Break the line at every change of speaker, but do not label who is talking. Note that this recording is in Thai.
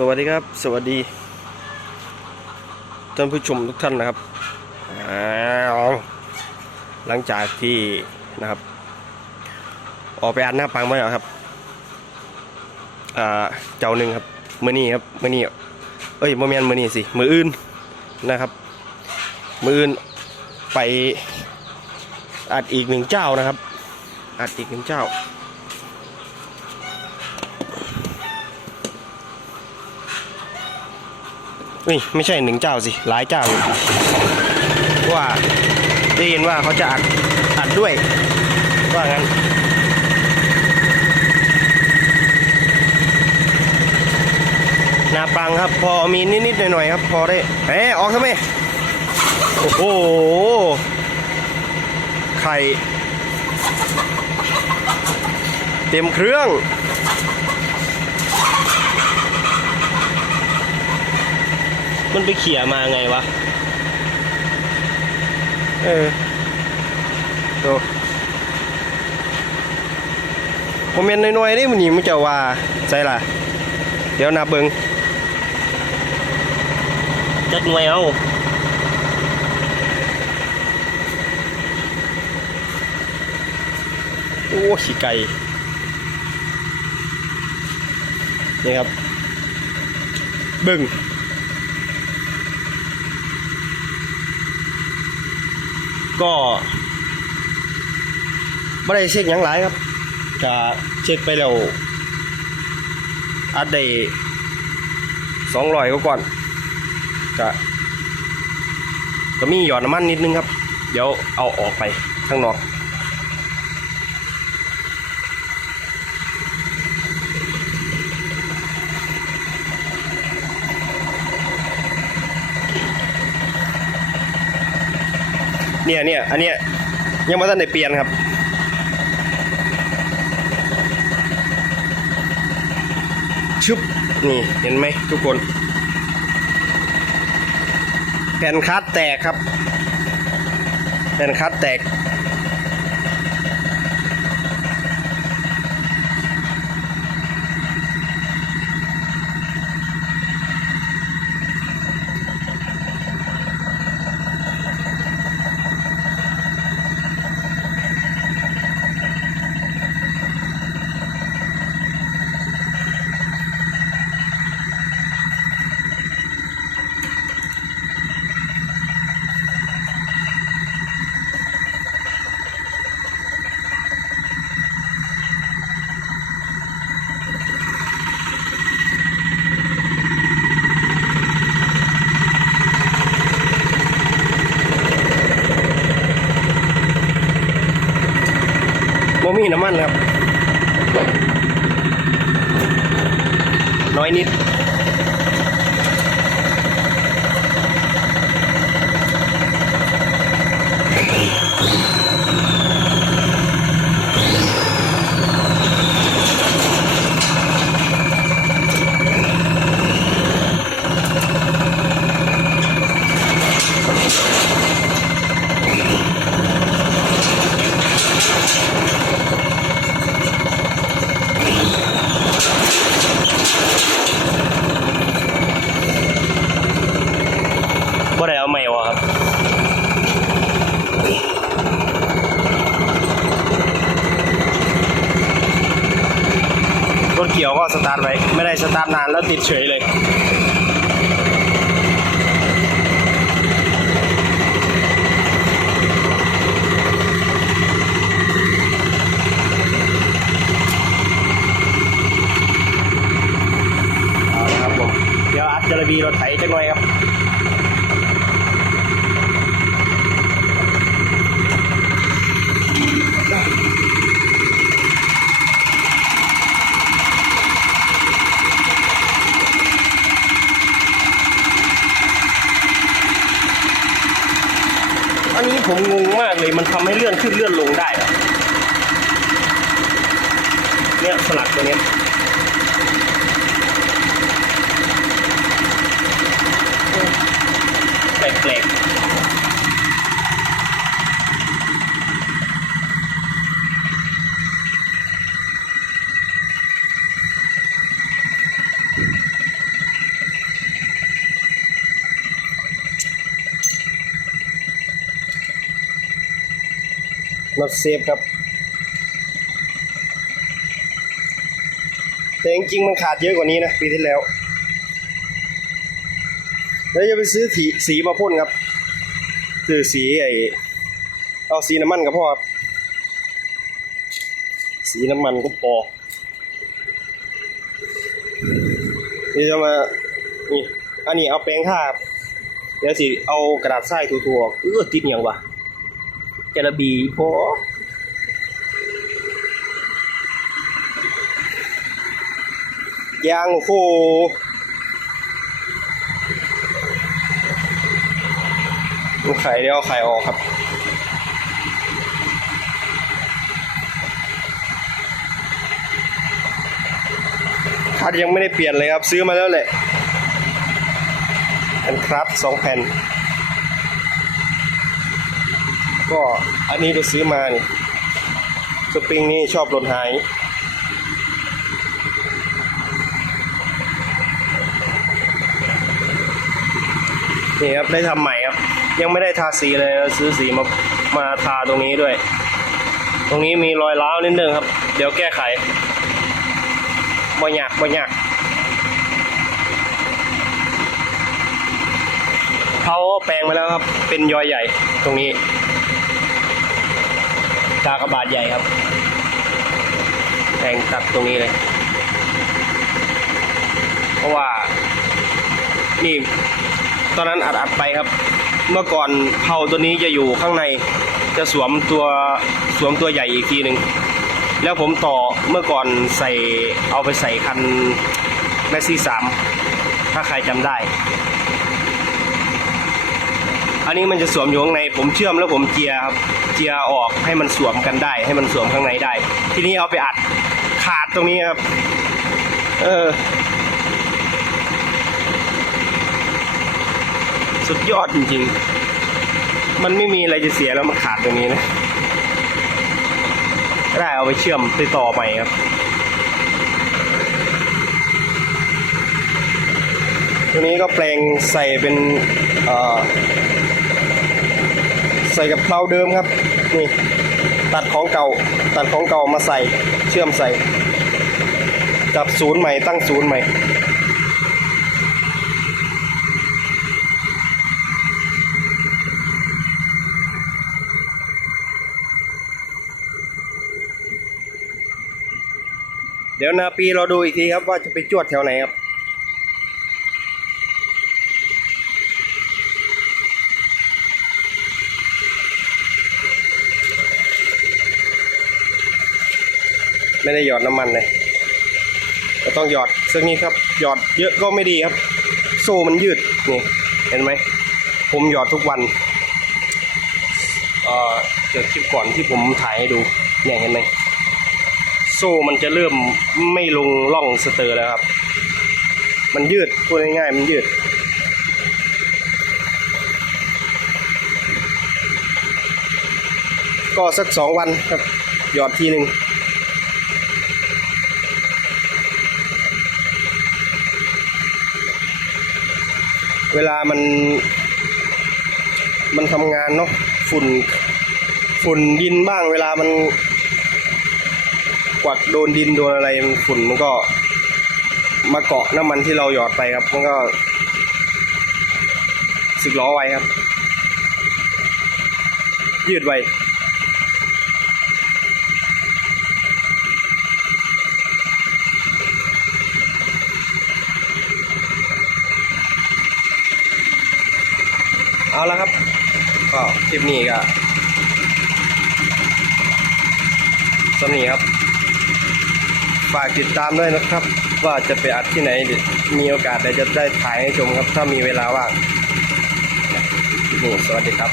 สวัสดีครับ สวัสดีท่านผู้ชมทุกท่านนะครับ หลังจากที่นะครับ ออกไปอ่านหน้าปังมาแล้วครับเจ้าหนึ่งครับมือนี้ครับมือนี้เอ้ยโมเมนมือนี้สิมืออื่นนะครับ มืออื่นไปอัดอีกหนึ่งเจ้านะครับ อัดอีกหนึ่งเจ้า นี่ไม่ใช่หนึ่งเจ้าสิ หลายเจ้าอยู่ว่าได้ยินว่าเขาจะอัดอัดด้วย ว่างั้น นาปังครับ พอมีนิดๆหน่อยๆครับ พอได้เอ๊ะออกทำไมโอ้โห ไข่ เต็มเครื่อง มันไปเขี่ยมาไงวะ เออดูผมเมนน้อยๆนี่มันนี่มันจะว่าใช่ล่ะ เดี๋ยวนับเบิงจักหน่วยเอาโอ้ขี้ไก่นี่ครับเบึง ก็ไม่ได้เช็คอย่างหลายครับจะเช็คไปแล้วอัดได้สองร้อยก็ก่อนก็ก็มีหยอดน้ำมันนิดนึงครับ เดี๋ยวเอาออกไปข้างนอก เนี่ยเนี่ยอันเนี้ยยังไม่ทันได้เปลี่ยนครับ ชึบนี่เห็นไหมทุกคน แผ่นคัดแตกครับ แผ่นคัดแตก โมันครับ น้อยนิด บ่ได้เอาไม่วะครับ รถเกี่ยวก็ สตาร์ทไว้ ไม่ได้สตาร์ทนานแล้วติดเฉยเลย เอาละครับผม เดี๋ยวอัดจระบีรถไถจักหน่อยครับ ผมงงมากเลยมันทำให้เลื่อนขึ้นเลื่อนลงได้เหรอเนี่ยสลักตัวเนี้ย not safe ครับ แต่จริงๆมันขาดเยอะกว่านี้นะปีที่แล้ว แล้วจะไปซื้อสีสีมาพ่นครับ ซื้อสีไอเอาสีน้ำมันก็พอครับ สีน้ำมันก็พอนี่จะมา นี่ อันนี้เอาแปรงทาเดี๋ยวสิ เอากระดาษทรายถูๆออกเออติดอหย่างวะ จระบีพอยางโอ้โหดูไข่เดี๋ยวไข่ออกครับคัดยังไม่ได้เปลี่ยนเลยครับ ซื้อมาแล้วแหละเป็นครับสองแผ่น ก็อันนี้ก็ซื้อมานี่สปริงนี่ชอบหล่นหายนี่ครับได้ทำใหม่ครับ ยังไม่ได้ทาสีเลยซื้อสีมามาทาตรงนี้ด้วย ตรงนี้มีรอยร้าวนิดนึงครับ เดี๋ยวแก้ไขบ่ยากบ่ยากเขาแปลงมาแล้วครับ เป็นยอยใหญ่ตรงนี้ กากระบาทใหญ่ครับแปลงตัดตรงนี้เลย เพราะว่า นี่ ตอนนั้นอัดอัดไปครับ เมื่อก่อนเผาตัวนี้จะอยู่ข้างใน จะสวมตัวสวมตัวใหญ่อีกทีหนึ่งแล้วผมต่อเมื่อก่อนใส่เอาไปใส่คันแมสซี่สามถ้าใครจำได้ อันนี้มันจะสวมอยู่ข้างในผมเชื่อมแล้วผมเจียครับเจียออกให้มันสวมกันได้ ให้มันสวมข้างในได้ ทีนี้เอาไปอัดขาดตรงนี้ครับ เออ สุดยอดจริงๆ มันไม่มีอะไรจะเสียแล้วมันขาดตรงนี้นะได้เอาไปเชื่อมไปต่อใหม่ครับตัวนี้ก็แปลงใส่เป็นเอ่อ ใส่กับเพลาเดิมครับนี่ตัดของเก่าตัดของเก่ามาใส่เชื่อมใส่ จับศูนย์ใหม่ตั้งศูนย์ใหม่ เดี๋ยวนาปีเราดูอีกทีครับว่าจะไปจวดแถวไหนครับ ไม่ได้หยอดน้ำมันเลยก็ต้องหยอดสักนิดครับหยอดเยอะก็ไม่ดีครับ โซ่มันยืดนี่เห็นไหมผมหยอดทุกวันเอ่อเดี๋ยวคลิปก่อนที่ผมถ่ายให้ดูเนี่ยเห็นไหมโซ่มันจะเริ่มไม่ลงร่องสเตอร์แล้วครับ มันยืดพูดง่ายๆมันยืดก็สักสองวันครับ หยอดทีหนึ่ง เวลามัน มันทำงานเนาะฝุ่น ฝุ่นดินบ้าง เวลามันกวัดโดนดินโดนอะไรฝุ่นมันก็ มาเกาะน้ำมันที่เราหยอดไปครับ มันก็สึกล้อไว้ครับ ยืดไว้ เอาละครับ ก็คลิปนี้ก็สำนีครับ ฝากติดตามด้วยนะครับ ว่าจะไปอัดที่ไหน มีโอกาสเดี๋ยวจะได้ถ่ายให้ชมครับ ถ้ามีเวลาว่างนี่สวัสดีครับ